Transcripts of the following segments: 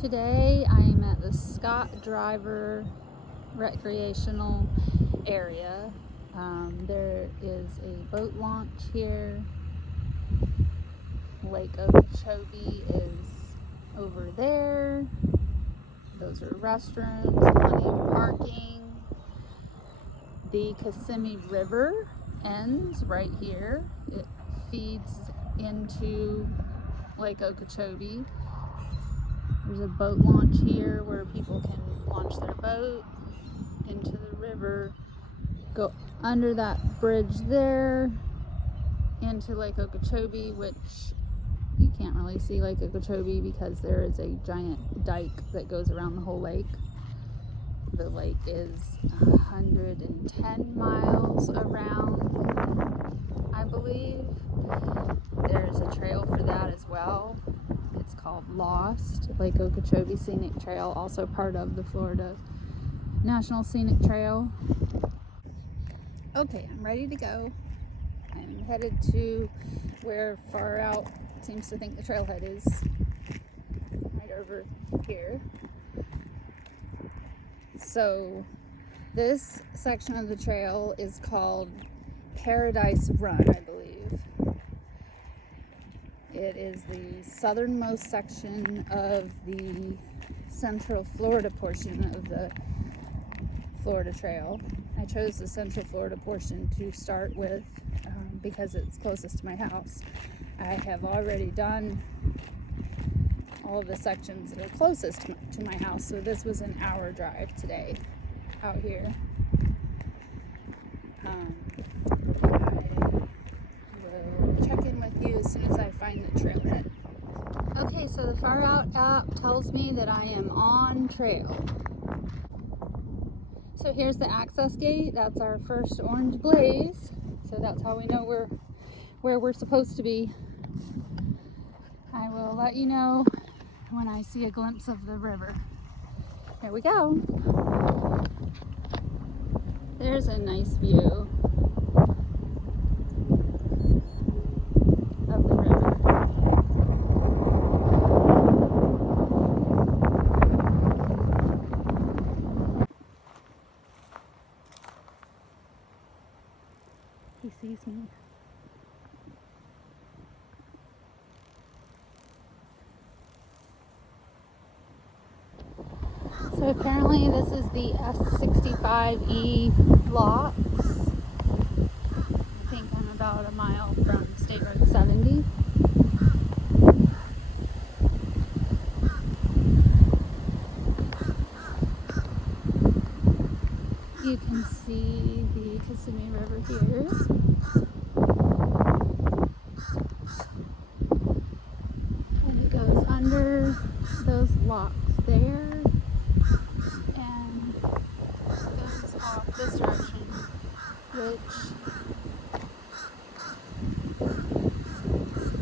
Today I am at the Scott Driver Recreational area. There is a boat launch here. Lake Okeechobee is over there. Those are restrooms, plenty of parking. The Kissimmee River ends right here. It feeds into Lake Okeechobee. There's a boat launch here where people can launch their boat into the river, go under that bridge there into Lake Okeechobee, which you can't really see Lake Okeechobee because there is a giant dike that goes around the whole lake. The lake is 110 miles around, I believe. There's a trail for that as well. It's called Lost, Lake Okeechobee Scenic Trail, also part of the Florida National Scenic Trail. Okay, I'm ready to go. I'm headed to where Far Out seems to think the trailhead is, right over here. So this section of the trail is called Paradise Run, I believe. It is the southernmost section of the Central Florida portion of the Florida Trail. I chose the Central Florida portion to start with because it's closest to my house. I have already done all of the sections that are closest to my house, so this was an hour drive today out here. I will check in with you as soon as I find the trailhead. Okay, so the Far Out app tells me that I am on trail. So here's the access gate. That's our first orange blaze. So that's how we know where we're supposed to be. I will let you know when I see a glimpse of the river. Here we go. There's a nice view of the river. He sees me. So apparently this is the S65E Lock. I think I'm about a mile from State Road 70. You can see the Kissimmee River here. And it goes under those locks there. Off this direction, which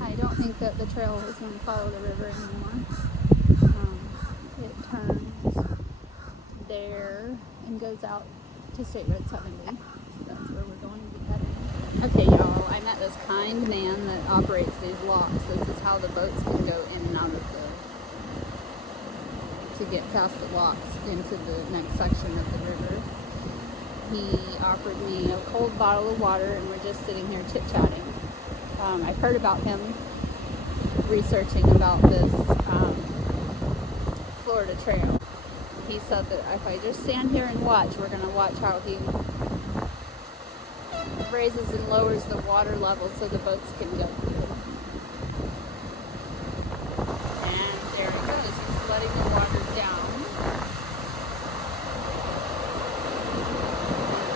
I don't think that the trail is going to follow the river anymore. It turns there and goes out to State Road 70. So that's where we're going to be heading. Okay, y'all, I met this kind man that operates these locks. This is how the boats can go in and out of to get past the locks into the next section of the river. He offered me a cold bottle of water, and we're just sitting here chit-chatting. I've heard about him researching about this Florida Trail. He said that if I just stand here and watch, we're going to watch how he raises and lowers the water level so the boats can go through. And there he goes. He's letting the water down.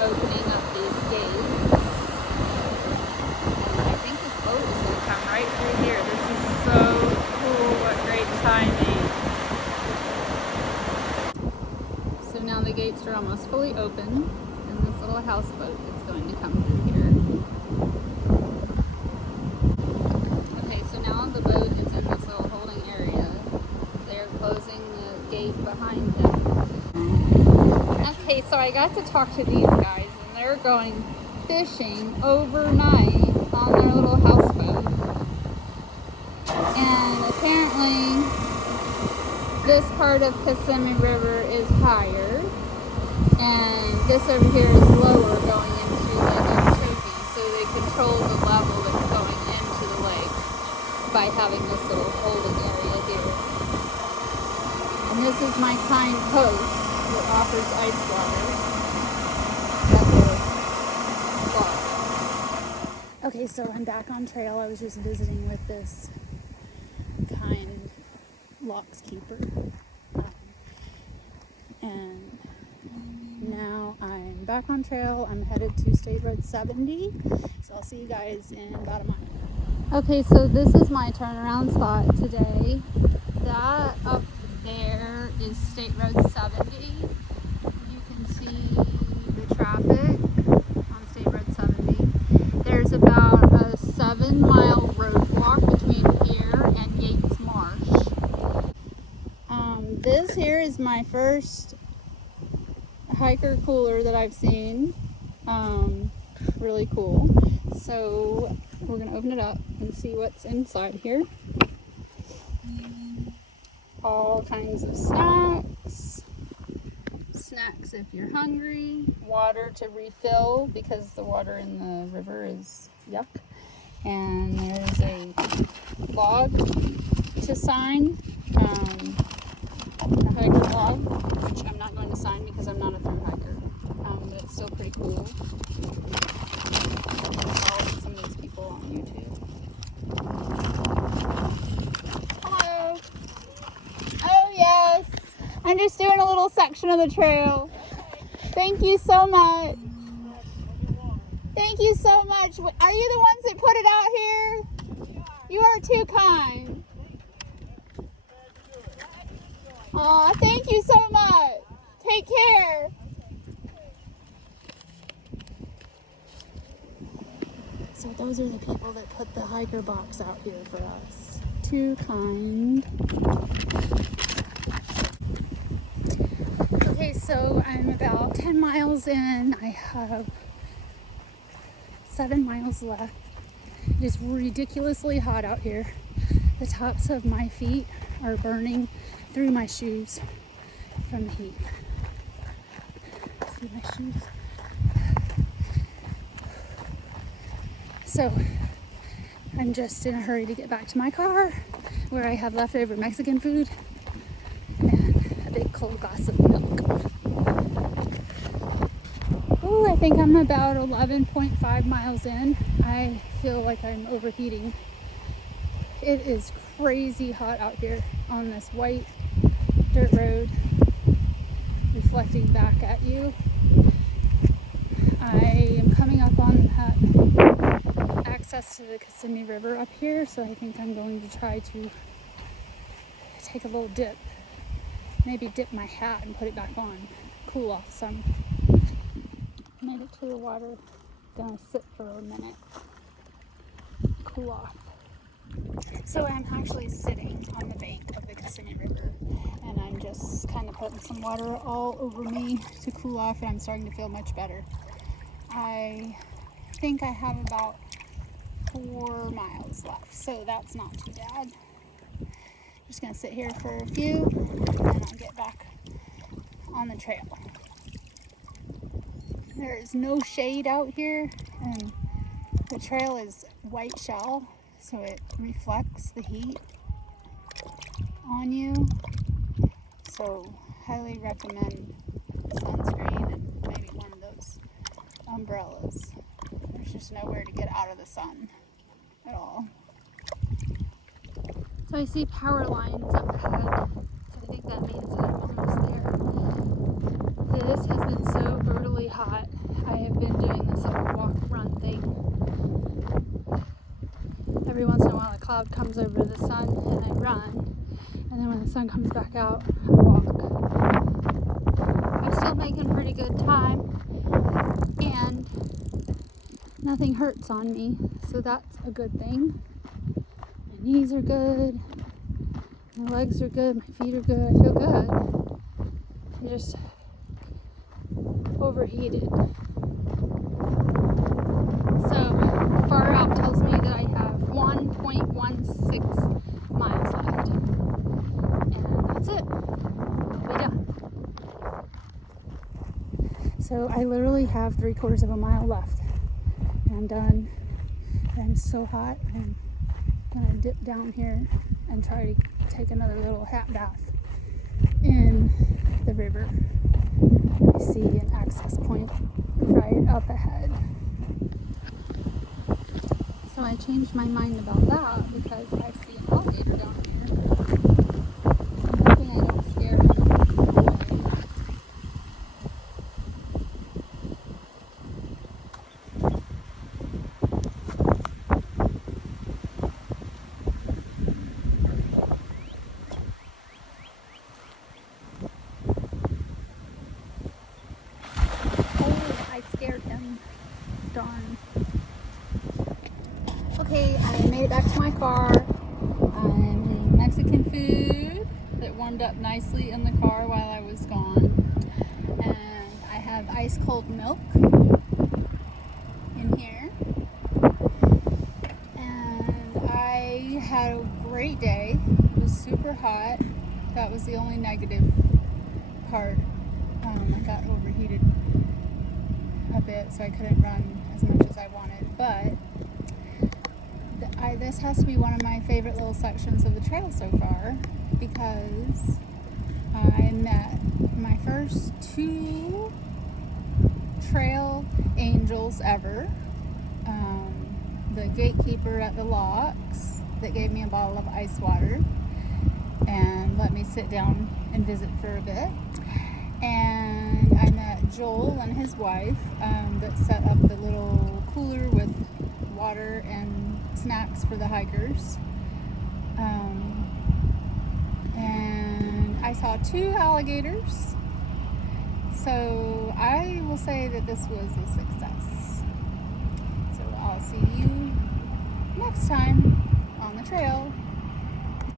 Opening up these gates. And I think this boat is going to come right through here. This is so cool. What great timing. So now the gates are almost fully open, and this little houseboat is going to come through here. Okay, so now the boat is in this little holding area. They're closing the gate behind them. Okay, so I got to talk to these guys, and they're going fishing overnight on their little houseboat. And apparently This part of Kissimmee River is higher, and this over here is lower going into Lake Okeechobee, so they control the level that's going into the lake by having this little holding area here. And this is my kind host that offers ice water. Okay, so I'm back on trail. I was just visiting with this kind locks keeper. And now I'm back on trail. I'm headed to State Road 70. So I'll see you guys in about a mile. Okay, so this is my turnaround spot today. That up there is State Road 70. You can see the traffic on State Road 70. There's about a 7-mile roadblock between here and Yates Marsh. This here is my first hiker cooler that I've seen. Really cool. So we're gonna open it up and see what's inside here. All kinds of snacks if you're hungry, water to refill because the water in the river is yuck, and there's a log to sign, a hiker log, which I'm not going to sign because I'm not a thru hiker, but it's still pretty cool. I follow some of these people on YouTube. Hello. Oh yes, I'm just doing a little section of the trail. Thank you so much. Thank you so much. Are you the ones that put it out here? You are too kind. Aw, thank you so much. Take care. So those are the people that put the hiker box out here for us. Too kind. Okay, so I'm about 10 miles in. I have 7 miles left. It is ridiculously hot out here. The tops of my feet are burning through my shoes from the heat. See my shoes? So I'm just in a hurry to get back to my car where I have leftover Mexican food and a big cold glass of milk. Oh, I think I'm about 11.5 miles in. I feel like I'm overheating. It is crazy hot out here on this white dirt road, reflecting back at you. I am coming up on that access to the Kissimmee River up here, so I think I'm going to try to take a little dip. Maybe dip my hat and put it back on, cool off some. Made it to the water, gonna sit for a minute, cool off. So I'm actually sitting on the bank of the Kissimmee River, and I'm just kind of putting some water all over me to cool off, and I'm starting to feel much better. I think I have about 4 miles left, so that's not too bad. Just gonna sit here for a few, and then I'll get back on the trail. There is no shade out here, and the trail is white shell, so it reflects the heat on you. So highly recommend sunscreen and maybe one of those umbrellas. There's just nowhere to get out of the sun at all. So I see power lines up ahead, so I think that means that I'm almost there. This has been so brutally hot. I have been doing this little walk-run thing. Every once in a while a cloud comes over the sun and I run, and then when the sun comes back out, I walk. I'm still making pretty good time, and nothing hurts on me, so that's a good thing. My knees are good, my legs are good, my feet are good, I feel good. I'm just overheated. So far out tells me that I have 1.16 miles left, and that's it. So I literally have 3/4 of a mile left, and I'm done. And I'm so hot. I'm gonna dip down here and try to take another little hat bath in the river. I see an access point right up ahead. So I changed my mind about that because I see an alligator down here. I'm hoping I don't scare him away. Oh, I scared him. Darn. Okay, I made it back to my car. I'm eating Mexican food that warmed up nicely in the car while I was gone. And I have ice cold milk in here. And I had a great day. It was super hot. That was the only negative part. I got overheated a bit, so I couldn't run as much as I wanted. But this has to be one of my favorite little sections of the trail so far, because I met my first 2 trail angels ever. The gatekeeper at the locks that gave me a bottle of ice water and let me sit down and visit for a bit. And I met Joel and his wife that set up the little cooler with water and snacks for the hikers. And I saw 2 alligators. So I will say that this was a success. So I'll see you next time on the trail.